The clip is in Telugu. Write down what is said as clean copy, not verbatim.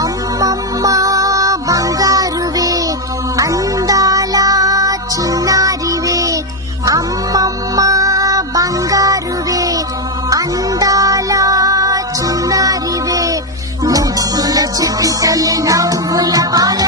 అమ్మమ్మ బంగారువే అందాల చిన్నారివే, అమ్మమ్మ బంగారువే అందాల చిన్నారివే, ముద్దుల చిట్టి తల్లి నవ్వుల పాల